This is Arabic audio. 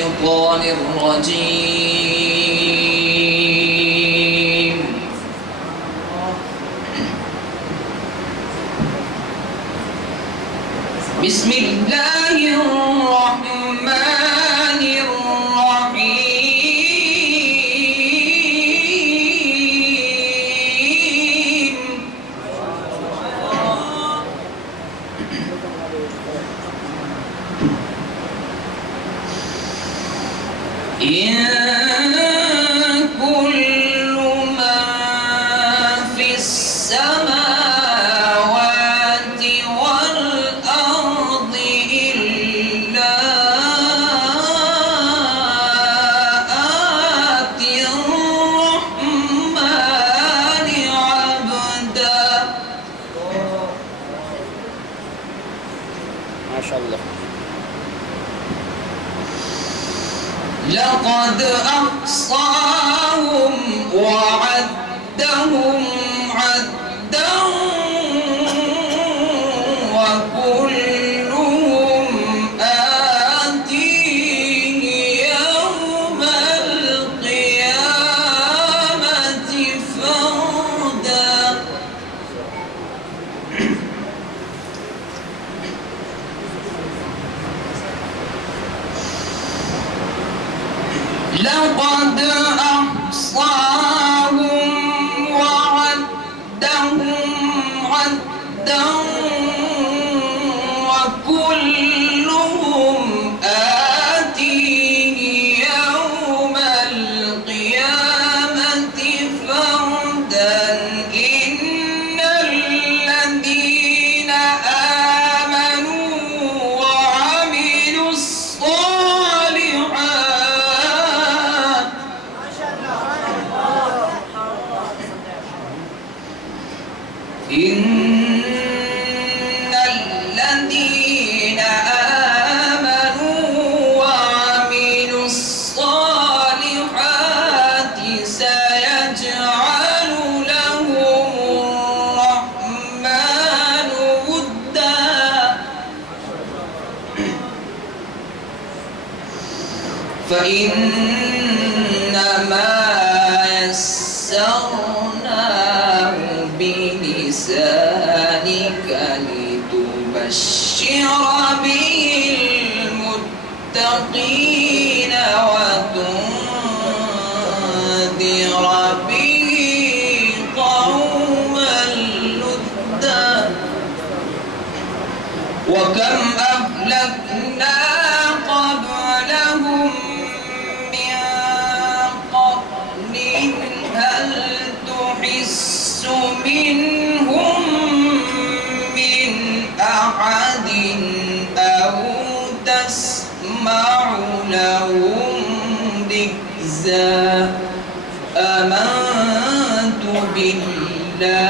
الشيطان الرجيم. بسم الله الرحمن الرحيم. إن كل من في السماوات والأرض إلا آتي الرحمن عبدا. ما شاء الله. لقد أحصاهم وعدهم عدا وكلهم آتيه يوم القيامة فردا. لقد أحصاهم وعدهم عدا وكلهم آتيه يوم القيامة فردا. إن الذين آمنوا وعملوا الصالحات إن الذين آمنوا وعملوا الصالحات سيجعل لهم الرحمن ودا. فإنما يسرناه بلسانك لتبشر به المتقين وتنذر به قوما لدا. وكم أهلكنا قبلهم من قرن هل تحس منهم من أحد أو تسمع لهم ركزا. آمنت بالله